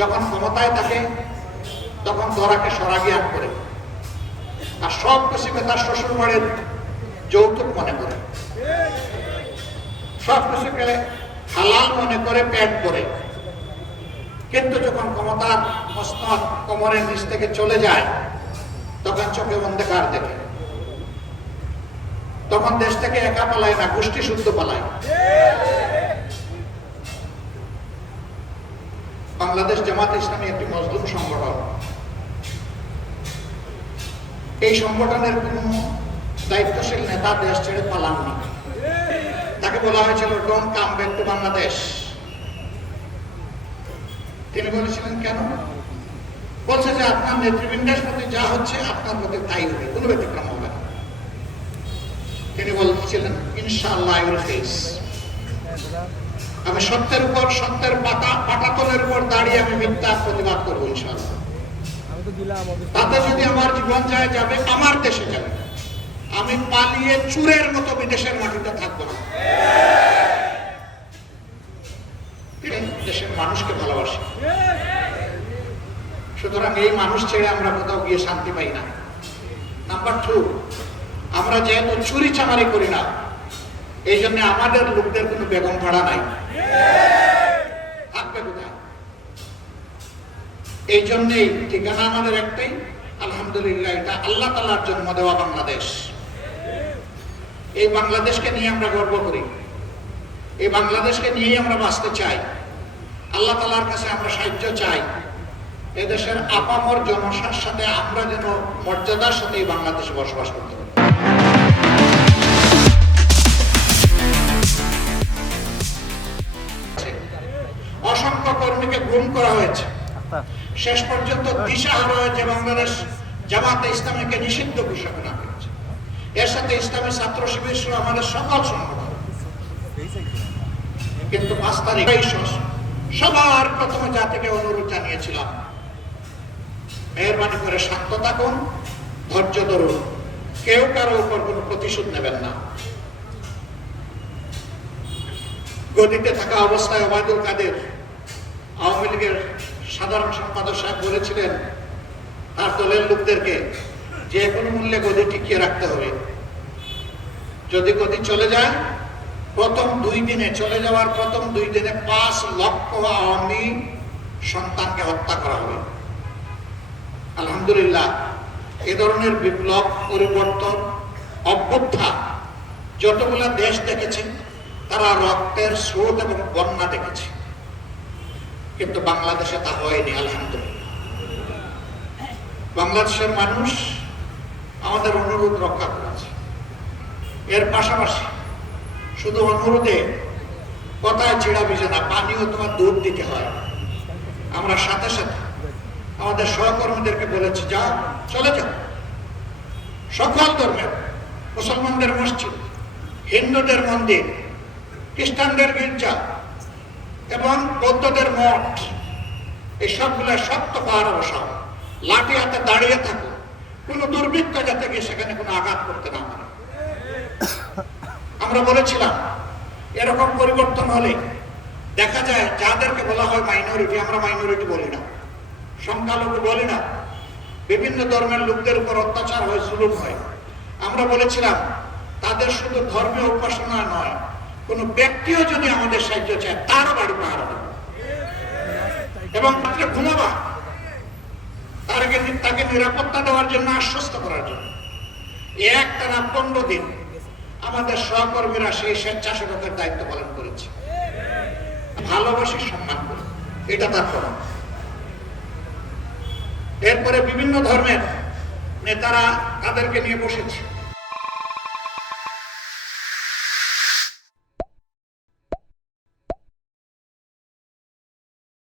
যখন ক্ষমতায় থাকে তখন ধরাকে সরাগিয়ান করে, আর সব কিছুকে তার শ্বশুর বাড়ির যৌতুক মনে করে, সব কিছুকে হালাল মনে করে, পেট করে। কিন্তু যখন ক্ষমতার মসনদ কোমরের নিচ থেকে চলে যায় তখন চোখে অন্ধকার দেখে, তখন দেশ থেকে একা পালায় না, গোষ্ঠী শুদ্ধ পালায়। বাংলাদেশ জামাত ইসলামী একটি মজলুম সংগঠন। এই সংগঠনের কোন দায়িত্বশীল নেতা দেশ ছেড়ে পালাননি। তাকে বলা হয়েছিল don't come back to Bangladesh. তিনি বলেছিলেন কেন? বলছে যে আপনার নেতৃবৃন্দের প্রতি যা হচ্ছে আপনার প্রতি তাই হবে, কোনো ব্যতিক্রম হবে না। তিনি বলছিলেন ইনশাআল্লাহ আই উইল ফেস, আমি সত্যের উপর, সত্যের পাটাতনের উপর দাঁড়িয়ে আমি মিথ্যার প্রতিবাদ করবো ইনশাআল্লাহ। তাতে যদি আমার জীবন যায় যাবে, আমার দেশে যাবে, আমি পালিয়ে চুরের মতো বিদেশের মাটিতে থাকবো না। দেশের মানুষকে ভালোবাসি, সুতরাং এই মানুষ ছেড়ে আমরা কোথাও গিয়ে শান্তি পাই না। নাম্বার 2, আমরা যেহেতু চুরি চামারি করি না, এই জন্য আমাদের লোকদের কোনো বেগম ভাড়া নাই, থাকবে কোথায়? এই জন্যই ঠিকানা আমাদের একটাই, আলহামদুলিল্লাহ, এটা আল্লাহ তাআলার জন্ম দেওয়া বাংলাদেশ। এই বাংলাদেশকে নিয়ে আমরা গর্ব করি, এই বাংলাদেশকে নিয়েই আমরা বাঁচতে চাই। আল্লাহ তাআলার কাছে আমরা সাহায্য চাই, এদেশের আপামর জনসার সাথে আমরা যেন মর্যাদার সাথে এই বাংলাদেশে বসবাস করতে পারি। অসংখ্য কর্মীকে গুম করা হয়েছে, শেষ পর্যন্ত দিশাহারা হয়েছে বাংলাদেশ জামাতে ইসলামীকে নিষিদ্ধ ঘোষণা করেছে। এর সাথে ইসলামী ছাত্র শিবির সহ আমাদের সকল সংগঠন। কিন্তু 5 তারিখ সবার প্রথমে জাতিকে অনুরোধ জানিয়েছিলাম, মেহরবানি করে শান্ত থাকুন, ধৈর্য ধরুন, কেউ কারো উপর কোনো প্রতিশোধ নেবেন না। গদিতে থাকা অবস্থায় ওবায়দুল কাদের আওয়ামী লীগের সাধারণ সম্পাদক সাহেব বলেছিলেন তার দলের লোকদেরকে যে কোনো মূল্যে গদি টিকিয়ে রাখতে হবে। যদি গদি চলে যায়, প্রথম 2 দিনে, চলে যাওয়ার প্রথম 2 দিনে 5 লক্ষ আওয়ামী সন্তানকে হত্যা করা হবে। আলহামদুলিল্লাহ, এ ধরনের বিপ্লব, পরিবর্তন, অভ্যুত্থান যতগুলা দেশ দেখেছে তারা রক্তের স্রোত এবং বন্যা দেখেছে, কিন্তু বাংলাদেশে তা হয়নি। আলহামদুলিল্লাহ, বাংলাদেশের মানুষ আমাদের অনুরোধ রক্ষা করেছে। এর পাশাপাশি শুধু অনুরোধে কথায় ছেড়া ভিজে না, পানিও তোমার দুধ দিতে হয়। আমরা সাথে সাথে আমাদের সহকর্মীদেরকে বলেছি, যাও, চলে যাও, সকল ধর্মের, মুসলমানদের মসজিদ, হিন্দুদের মন্দির, খ্রিস্টানদের গির্জা এবং বৌদ্ধদের মঠ, এই সবগুলো শক্ত পাহাড়ে বসাও, লাঠি হাতে দাঁড়িয়ে থাকো, কোনো দুর্বৃত্ত যাতে গিয়ে সেখানে কোনো আঘাত করতে না পারে। আমরা বলেছিলাম এরকম পরিবর্তন হলে দেখা যায় যাদেরকে বলা হয় মাইনরিটি, আমরা মাইনরিটি বলি না, সংখ্যালঘু বলি না, বিভিন্ন ধর্মের লোকদের উপর অত্যাচার হয়, জুলুম হয়। আমরা বলেছিলাম তাদের শুধু ধর্মীয় উপাসনা নয়, কোন ব্যক্তিও যদি আমাদের সাহায্য চায় তারও বাড়ি পাহারা দেবে এবং রাত্রে ঘুমাবা, তাকে নিরাপত্তা দেওয়ার জন্য, আশ্বস্ত করার জন্য। একটানা 15 দিন আমাদের সহকর্মীরা সেই স্বেচ্ছাসেবকের দায়িত্ব পালন করেছে। ভালোবাসি, সম্মান করি, এটা তার প্রমাণ। এরপরে বিভিন্ন ধর্মের নেতারা তাদেরকে নিয়ে বসেছে।